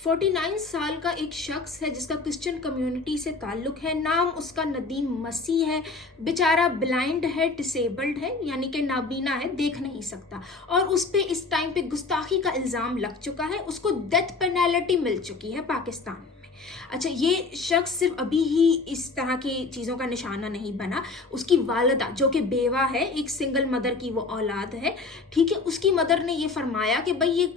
49 साल का एक शख्स है जिसका क्रिश्चियन कम्युनिटी से ताल्लुक़ है। नाम उसका नदीम मसीह है। बेचारा ब्लाइंड है, डिसेबल्ड है, यानी कि नाबीना है, देख नहीं सकता, और उस पे इस टाइम पे गुस्ताखी का इल्ज़ाम लग चुका है। उसको डेथ पेनल्टी मिल चुकी है पाकिस्तान में। अच्छा, ये शख्स सिर्फ अभी ही इस तरह की चीज़ों का निशाना नहीं बना। उसकी वालिदा जो कि बेवा है, एक सिंगल मदर की वो औलाद है, ठीक है, उसकी मदर ने ये फरमाया कि भाई ये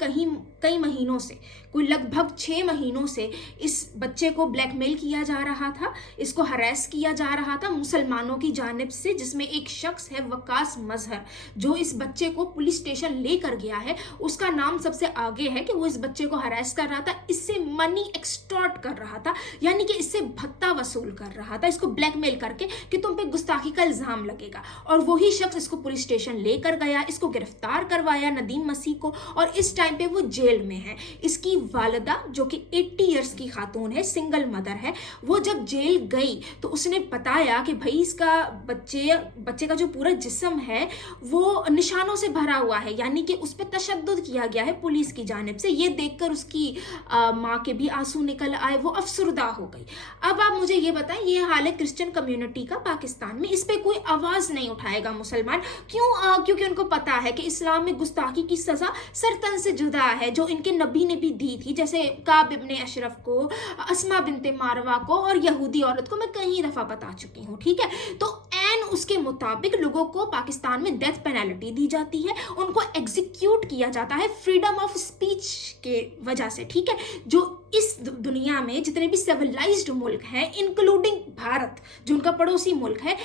कई महीनों से, कोई लगभग 6 महीनों से इस बच्चे को ब्लैकमेल किया जा रहा था, इसको हरास किया जा रहा था मुसलमानों की जानिब से, जिसमें एक शख्स है वकास मजहर, जो इस बच्चे को पुलिस स्टेशन लेकर गया है। उसका नाम सबसे आगे है कि वो इस बच्चे को हरास कर रहा था, इससे मनी एक्सटॉर्ट कर रहा था, यानी कि इससे भत्ता वसूल कर रहा था, इसको ब्लैकमेल करके कि तुम पे गुस्ताखी का इल्ज़ाम लगेगा। और वही शख्स इसको पुलिस स्टेशन लेकर गया, इसको गिरफ्तार करवाया, नदीम मसीह को, और इस टाइम पे वो जेल में है। इसकी वालिदा जो कि 80 इयर्स की खातून है, सिंगल मदर है, वो जब जेल गई तो उसने बताया कि भाई इसका बच्चे का जो पूरा जिस्म है वो निशानों से भरा हुआ है, यानी कि उस पर तशद्दुद किया गया है पुलिस की जानिब से। ये देखकर उसकी माँ के भी आंसू निकल आए, वो अफसरदा हो गई। अब आप मुझे ये बताएं, ये हाल है क्रिश्चियन कम्युनिटी का पाकिस्तान में, इस पे कोई आवाज़ नहीं उठाएगा मुसलमान। क्यों? क्योंकि उनको पता है कि इस्लाम में गुस्ताखी की सज़ा सरतन से जुदा है, जो इनके नबी ने भी दी थी, जैसे काब इब्ने अशरफ को, अस्मा बिनते मारवा को और यहूदी औरत को मैं कई दफ़ा बता चुकी हूँ, ठीक है। तो एन उसके मुताबिक लोगों को पाकिस्तान में डेथ पेनल्टी दी जाती है, उनको एग्जीक्यूट किया जाता है फ्रीडम ऑफ स्पीच के वजह से, ठीक है। जो इस दुनिया में जितने भी सिविलाइज्ड मुल्क हैं, इंक्लूडिंग भारत जो उनका पड़ोसी मुल्क है,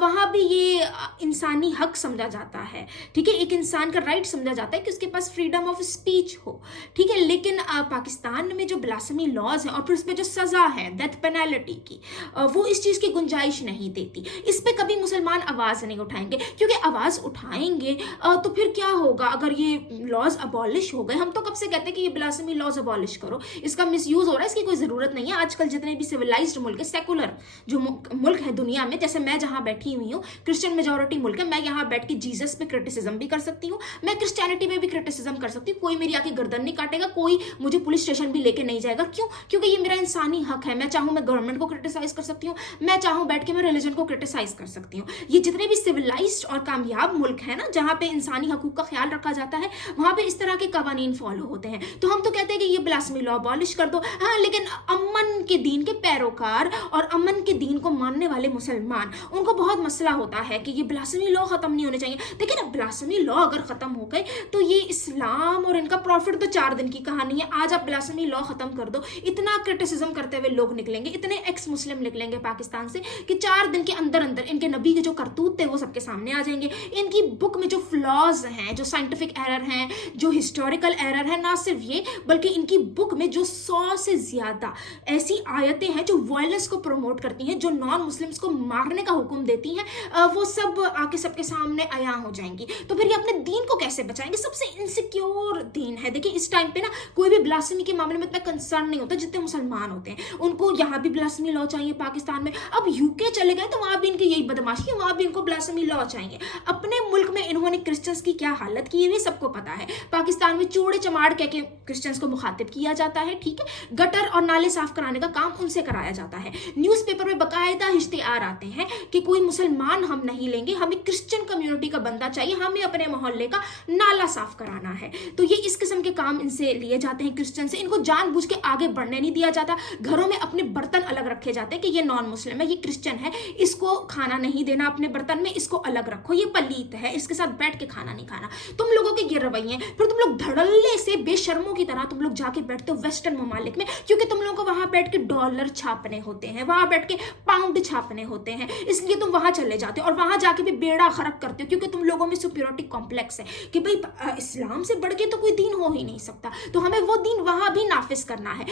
वहाँ भी ये इंसानी हक समझा जाता है, ठीक है। एक इंसान का राइट समझा जाता है कि उसके पास फ्रीडम ऑफ स्पीच हो, ठीक है। लेकिन पाकिस्तान में जो ब्लास्फेमी लॉज हैं और फिर उस पर जो सज़ा है डेथ पेनल्टी की, वो इस चीज़ की गुंजाइश नहीं देती। इस पर कभी मुसलमान आवाज़ नहीं उठाएंगे, क्योंकि आवाज़ उठाएंगे तो फिर क्या होगा अगर ये लॉज अबॉलिश हो गए। हम तो कब से कहते हैं कि ये ब्लास्फेमी लॉज अबॉलिश करो, इसका मिसयूज़ हो रहा है, इसकी कोई ज़रूरत नहीं है। आजकल जितने भी सिविलाइज्ड मुल्क है, सेकुलर जो मुल्क है दुनिया में, जैसे मैं जहाँ बैठी हुई हूँ, क्रिश्चियन मेजॉरिटी मुल्क है, मैं यहाँ बैठ के जीसस पे क्रिटिसिज्म भी कर सकती हूँ, मैं क्रिश्चियनिटी में भी क्रिटिसिज्म कर सकती हूँ, कोई मेरी आके गर्दन नहीं काटेगा, कोई मुझे पुलिस स्टेशन भी लेके नहीं जाएगा। क्यों? क्योंकि ये मेरा इंसानी हक है। मैं चाहूँ मैं गवर्नमेंट को क्रिटिसाइज कर सकती हूँ, मैं चाहूँ बैठ के मैं रिलीजन को क्रिटिसाइज कर सकती हूँ। ये जितने भी सिविलाइज्ड और कामयाब मुल्क है ना, जहाँ पे इंसानी हकूक का ख्याल रखा जाता है, वहाँ पे इस तरह के कवानीन फॉलो होते हैं। तो हम तो कहते हैं कि ये ब्लास्फेमी लॉ अबॉलिश कर दो, हाँ, लेकिन अमन के दीन के पैरोकार और अमन के दीन को मानने वाले मुसलमान, उनको बहुत मसला होता है कि ये ब्लास्फेमी लॉ खत्म नहीं होने चाहिए। देखिए ना, ब्लास्फेमी लॉ अगर खत्म हो गए तो ये इस्लाम और इनका प्रॉफिट तो 4 दिन की कहानी है। आज आप ब्लास्फेमी लॉ खत्म कर दो, इतना क्रिटिसिज्म करते हुए लोग निकलेंगे, इतने एक्स मुस्लिम निकलेंगे पाकिस्तान से कि 4 दिन के अंदर अंदर इनके नबी के जो करतूत थे वो सबके सामने आ जाएंगे। इनकी बुक में जो फ्लॉज हैं, जो साइंटिफिक एरर हैं, जो हिस्टोरिकल एरर है, ना सिर्फ ये बल्कि इनकी बुक में जो 100 से ज़्यादा ऐसी आयतें हैं जो वायलेंस को प्रमोट करती हैं, जो नॉन मुस्लिम्स को मारने का हुक्म देती हैं, वो सब आके सबके सामने आया हो जाएंगी। तो फिर ये अपने दीन को कैसे बचाएंगे? सबसे इनसिक्योर दीन है। देखिए, इस टाइम पे ना कोई भी ब्लास्फेमी के मामले में इतना कंसर्न नहीं होता जितने मुसलमान होते हैं। उनको यहाँ भी ब्लास्फेमी लॉ चाहिए पाकिस्तान में। अब यूके चले गए तो वहाँ भी इनकी यही बदमाशी है, वहाँ भी इनको ब्लास्फेमी लॉ चाहिए। अपने मुल्क में इन्होंने क्रिश्चियंस की क्या हालत की है सबको पता है। पाकिस्तान में चूड़े चमाड़ कह के क्रिश्चियंस को मुखातिब किया जाता है, ठीक है। गटर और नाले साफ कराने का काम उनसे कराया जाता है। न्यूज़पेपर में बाकायदा इश्तिहार आते हैं कि कोई मुसलमान हम नहीं लेंगे, हमें क्रिश्चियन कम्युनिटी का बंदा चाहिए, हमें अपने मोहल्ले का नाला साफ कराना है। तो ये इस किस्म के काम इनसे लिए जाते हैं क्रिश्चियन से। इनको जानबूझ के आगे बढ़ने नहीं दिया जाता। घरों में अपने बर्तन अलग रखे जाते हैं कि ये नॉन मुस्लिम है, ये क्रिश्चियन है, इसको खाना नहीं देना अपने बर्तन में, इसको अलग रखो, ये पलीत है, इसके साथ बैठ के खाना नहीं खाना। तुम लोगों के ये रवैये, फिर तुम लोग धड़ल्ले से बेशर्मों की तरह तुम लोग जाके बैठते हो वेस्टर्न ममालिक में, क्योंकि तुम लोगों को वहां बैठ के डॉलर छापने होते हैं, वहां बैठ के पाउंड छापने होते हैं, इसलिए तुम वहां चले जाते हो और वहां जाके भी बेड़ा खरक करते हो, क्योंकि तुम लोगों में सुपीरियरिटी कॉम्प्लेक्स है कि भाई इस्लाम से बढ़ के तो कोई दीन हो ही नहीं सकता, तो हमें वो दीन वहां भी नाफिज करना है।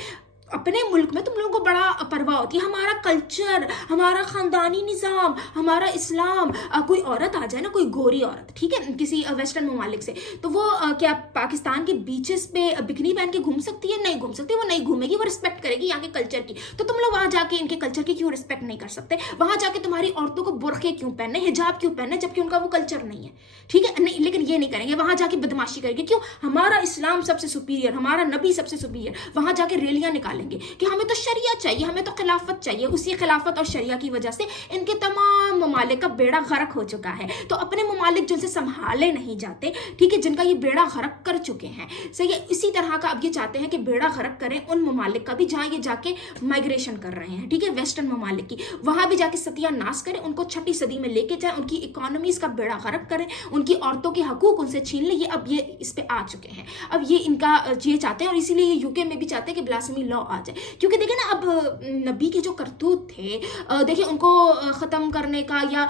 अपने मुल्क में तुम लोगों को बड़ा परवाह होती है, हमारा कल्चर, हमारा खानदानी निज़ाम, हमारा इस्लाम। कोई औरत आ जाए ना, कोई गोरी औरत, ठीक है, किसी वेस्टर्न ममालिक से, तो वो क्या पाकिस्तान के बीचेस पे बिकनी पहन के घूम सकती है? नहीं घूम सकती, वो नहीं घूमेगी, वो रिस्पेक्ट करेगी यहाँ के कल्चर की। तो तुम लोग वहाँ जाके इनके कल्चर की क्यों रिस्पेक्ट नहीं कर सकते? वहाँ जाके तुम्हारी औरतों को बुरखे क्यों पहनने, हिजाब क्यों पहनने, जबकि उनका वो कल्चर नहीं है, ठीक है? नहीं, लेकिन ये नहीं करेंगे, वहाँ जाके बदमाशी करेंगे। क्यों? हमारा इस्लाम सबसे सुपीरियर, हमारा नबी सबसे सुपीरियर। वहाँ जाके रैलियाँ निकालेंगे कि हमें तो शरिया चाहिए, हमें तो खिलाफत चाहिए। उसी खिलाफत और शरिया की वजह से इनके तमाम ममालिक का बेड़ा गर्क हो चुका है। तो अपने ममालिक जिनसे संभाले नहीं जाते, ठीक है, जिनका ये बेड़ा गर्क कर चुके हैं, सही है, इसी तरह का अब ये चाहते हैं कि बेड़ा गर्क करें उन ममालिक का भी जहाँ ये जाके माइग्रेशन कर रहे हैं, ठीक है, वेस्टर्न ममालिक की। वहाँ भी जाके सत्यानाश करें, उनको 6ठी सदी में लेके जाए, उनकी इकोनॉमीज का बेड़ा गर्क करें, उनकी औरतों के हकूक उनसे छीन ले। ये अब ये इस पे आ चुके हैं, अब ये इनका ये चाहते हैं, और इसीलिए ये यूके में भी चाहते हैं कि ब्लास्फेमी लॉ आ जाए। क्योंकि देखिए ना, अब नबी के जो करतूत थे, देखिए उनको ख़त्म करने का या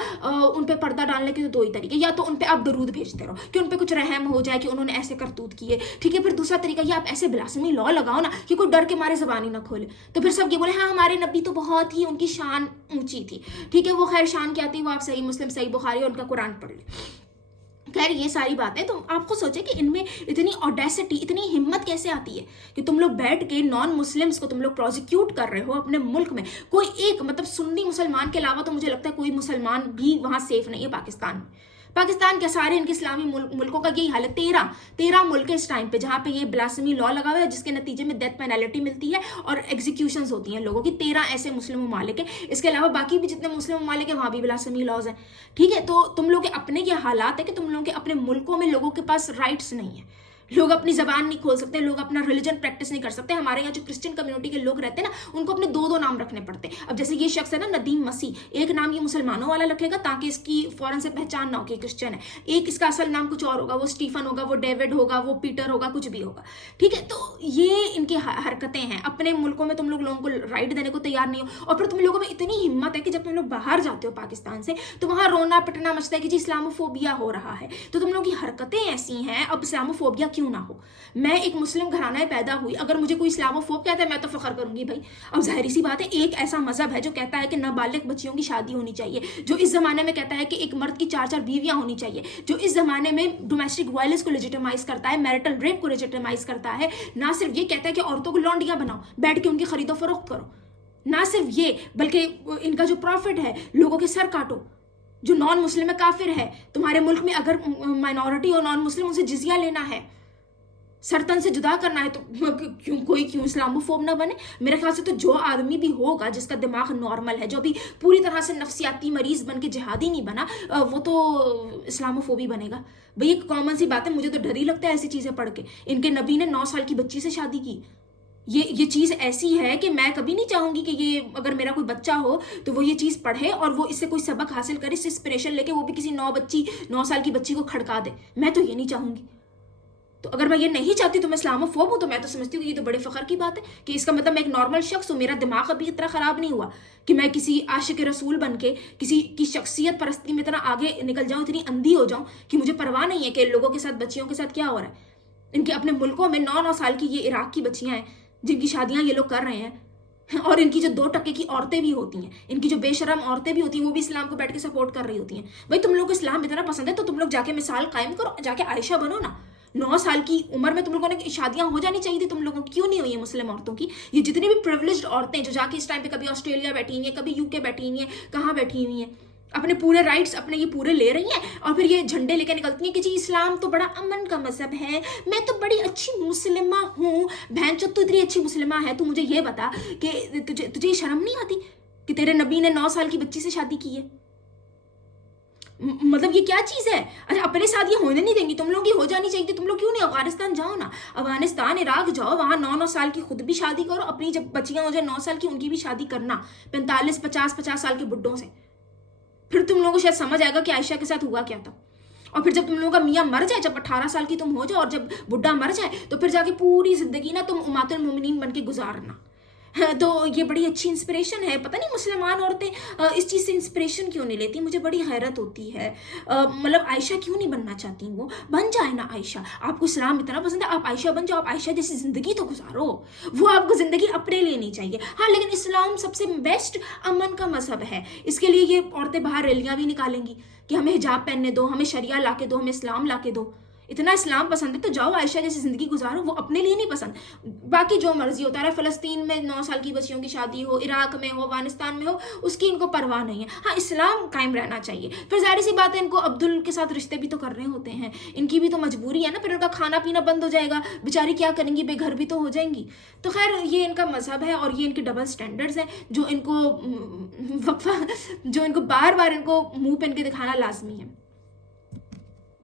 उन पे पर्दा डालने के तो 2 ही तरीके, या तो उन पे आप दरूद भेजते रहो कि उन पे कुछ रहम हो जाए कि उन्होंने ऐसे करतूत किए, ठीक है, फिर दूसरा तरीका ये आप ऐसे ब्लास्फेमी लॉ लगाओ ना कि कोई डर के मारे ज़बान ही ना खोले, तो फिर सब ये बोले हाँ हमारे नबी तो बहुत ही उनकी शान ऊंची थी, ठीक है। वो खैर शान क्या थी, वो आप सही मुस्लिम, सही बुखारी और उनका कुरान पढ़ ले। खैर ये सारी बातें, तो आपको सोचे कि इनमें इतनी ऑडेसिटी, इतनी हिम्मत कैसे आती है कि तुम लोग बैठ के नॉन मुस्लिम्स को तुम लोग प्रोसिक्यूट कर रहे हो अपने मुल्क में। कोई एक मतलब सुन्नी मुसलमान के अलावा तो मुझे लगता है कोई मुसलमान भी वहाँ सेफ नहीं है पाकिस्तान में। पाकिस्तान के सारे इनके इस्लामी मुल्कों का यही हाल है। 13 मुल्क है इस टाइम पे जहाँ पे ये ब्लास्फेमी लॉ लगा हुआ है, जिसके नतीजे में डेथ पेनल्टी मिलती है और एग्जीक्यूशंस होती हैं लोगों की। 13 ऐसे मुस्लिम ममालिक है, इसके अलावा बाकी भी जितने मुस्लिम ममालिक है वहाँ भी ब्लास्फेमी लॉज हैं, ठीक है। तो तुम लोग के अपने ये हालात है कि तुम लोगों के अपने मुल्कों में लोगों के पास राइट्स नहीं है, लोग अपनी जबान नहीं खोल सकते, लोग अपना रिलीजन प्रैक्टिस नहीं कर सकते। हमारे यहाँ जो क्रिश्चियन कम्युनिटी के लोग रहते हैं ना, उनको अपने 2 नाम रखने पड़ते हैं। अब जैसे ये शख्स है ना नदीम मसीह, एक नाम ये मुसलमानों वाला रखेगा ताकि इसकी फौरन से पहचान ना हो कि क्रिश्चियन है, एक इसका असल नाम कुछ और होगा, वो स्टीफन होगा, वो डेविड होगा, वो पीटर होगा, कुछ भी होगा, ठीक है। तो ये इनकी हरकतें हैं। अपने मुल्कों में तुम लोग लोगों को राइट देने को तैयार नहीं हो, और फिर तुम लोगों में इतनी हिम्मत है कि जब तुम लोग बाहर जाते हो पाकिस्तान से तो वहाँ रोना पिटना मचता है कि जी इस्लामोफोबिया हो रहा है। तो तुम लोगों की हरकतें ऐसी हैं, अब इस्लामोफोबिया क्यों ना हो। मैं एक मुस्लिम घराना में पैदा हुई, अगर मुझे कोई इस्लामोफोब कहता है मैं तो फख्र करूंगी भाई। अब जाहिर सी बात है, एक ऐसा मजहब है जो कहता है कि नाबालिग बच्चियों की शादी होनी चाहिए, जो इस जमाने में कहता है कि एक मर्द की 4 बीवियां होनी चाहिए, जो इस जमाने में डोमेस्टिक वायलेंस को लेजिटिमाइज करता है, मैरिटल रेप को लेजिटिमाइज करता है। ना सिर्फ ये कहता है कि औरतों को लौंडियां बनाओ, बैठ के उनकी खरीदो फरोख्त करो। ना सिर्फ ये, बल्कि इनका जो प्रॉफिट है लोगों के सर काटो, जो नॉन मुस्लिम है काफिर है। तुम्हारे मुल्क में अगर माइनॉरिटी और नॉन मुस्लिम, उनसे जिजिया लेना है, सरतन से जुदा करना है, तो क्यों इस्लामोफोब ना बने। मेरे ख्याल से तो जो आदमी भी होगा जिसका दिमाग नॉर्मल है, जो भी पूरी तरह से नफ्सियाती मरीज बन के जिहादी नहीं बना, वो तो इस्लामोफोबी बनेगा भाई। एक कॉमन सी बात है, मुझे तो डर ही लगता है ऐसी चीज़ें पढ़ के। इनके नबी ने 9 साल की बच्ची से शादी की। ये चीज़ ऐसी है कि मैं कभी नहीं चाहूँगी कि ये अगर मेरा कोई बच्चा हो तो वो ये चीज़ पढ़े और वो इससे कोई सबक हासिल करे, इससे इंस्पिरेशन लेके वो भी किसी 9 साल की बच्ची को खड़का दे। मैं तो ये नहीं चाहूँगी। तो अगर मैं ये नहीं चाहती तो मैं इस्लामोफोब हूँ, तो मैं तो समझती हूँ कि ये तो बड़े फ़ख्र की बात है कि इसका मतलब मैं एक नॉर्मल शख्स हूँ, मेरा दिमाग अभी इतना ख़राब नहीं हुआ कि मैं किसी आशिक रसूल बन के किसी की शख्सियत परस्ती में इतना आगे निकल जाऊँ, इतनी अंधी हो जाऊँ कि मुझे परवाह नहीं है कि लोगों के साथ, बच्चियों के साथ क्या हो रहा है। इनके अपने मुल्कों में 9 साल की ये इराक की बच्चियाँ हैं जिनकी शादियाँ ये लोग कर रहे हैं, और इनकी जो 2% की औरतें भी होती हैं, इनकी जो बेशरम औरतें भी होती हैं, वो भी इस्लाम को बैठ के सपोर्ट कर रही होती हैं। भाई तुम लोग को इस्लाम इतना पसंद है तो तुम लोग जाके मिसाल कायम करो, जाके आयशा बनो ना। 9 साल की उम्र में तुम लोगों ने शादियां हो जानी चाहिए थी तुम लोगों की, क्यों नहीं हुई है मुस्लिम औरतों की। ये जितनी भी प्रिविलेज्ड औरतें जो जाके इस टाइम पे कभी ऑस्ट्रेलिया बैठी हुई हैं, कभी यूके बैठी हुई हैं, कहाँ बैठी हुई हैं, अपने पूरे राइट्स अपने ये पूरे ले रही हैं, और फिर ये झंडे लेके निकलती हैं कि जी इस्लाम तो बड़ा अमन का मजहब है, मैं तो बड़ी अच्छी मुस्लिमा हूँ। बहन चो, तू इतनी अच्छी मुस्लिमा है, तू मुझे ये बता कि तुझे ये शर्म नहीं आती कि तेरे नबी ने 9 साल की बच्ची से शादी की है। मतलब ये क्या चीज़ है। अच्छा, अपने साथ ये होने नहीं देंगी, तुम लोग की हो जानी चाहिए। तुम लोग क्यों नहीं अफगानिस्तान जाओ ना, अफगानिस्तान इराक जाओ, वहाँ 9 साल की खुद भी शादी करो, अपनी जब बच्चियाँ हो जाए 9 साल की उनकी भी शादी करना 45-50 साल के बुड्ढों से। फिर तुम लोगों को शायद समझ आएगा कि आयशा के साथ हुआ क्या था। और फिर जब तुम लोगों का मियाँ मर जाए, जब 18 साल की तुम हो जाओ और जब बुढ़ा मर जाए, तो फिर जाके पूरी जिंदगी ना तुम उम्मतुल मोमिनीन बन के गुजारना। تو یہ بڑی اچھی انسپریشن ہے. پتہ نہیں مسلمان عورتیں اس چیز سے انسپریشن کیوں نہیں لیتی, مجھے بڑی حیرت ہوتی ہے. مطلب عائشہ کیوں نہیں بننا چاہتی, وہ بن جائے نا عائشہ. آپ کو اسلام اتنا پسند ہے, آپ عائشہ بن جاؤ, آپ عائشہ جیسی زندگی تو گزارو. وہ آپ کو زندگی اپنے لیے نہیں چاہیے. ہاں لیکن اسلام سب سے بیسٹ امن کا مذہب ہے. اس کے لیے یہ عورتیں باہر ریلیاں بھی نکالیں گی کہ ہمیں حجاب پہننے دو, ہمیں شریعہ لا کے دو, ہمیں اسلام لا کے دو. اتنا اسلام پسند ہے تو جاؤ عائشہ جیسی زندگی گزارو. وہ اپنے لیے نہیں پسند, باقی جو مرضی ہوتا رہا. فلسطین میں 9 سال کی بچیوں کی شادی ہو, عراق میں ہو, افغانستان میں ہو, اس کی ان کو پرواہ نہیں ہے. ہاں اسلام قائم رہنا چاہیے. پھر ظاہر سی بات ہے ان کو عبدل کے ساتھ رشتے بھی تو کرنے ہوتے ہیں, ان کی بھی تو مجبوری ہے نا. پھر ان کا کھانا پینا بند ہو جائے گا, بیچاری کیا کریں گی, بے گھر بھی تو ہو جائیں گی. تو خیر یہ ان کا مذہب ہے اور یہ ان کے ڈبل سٹینڈرڈز ہیں جو ان کو وقفہ, جو ان کو بار بار ان کو منہ پہن کے دکھانا لازمی ہے.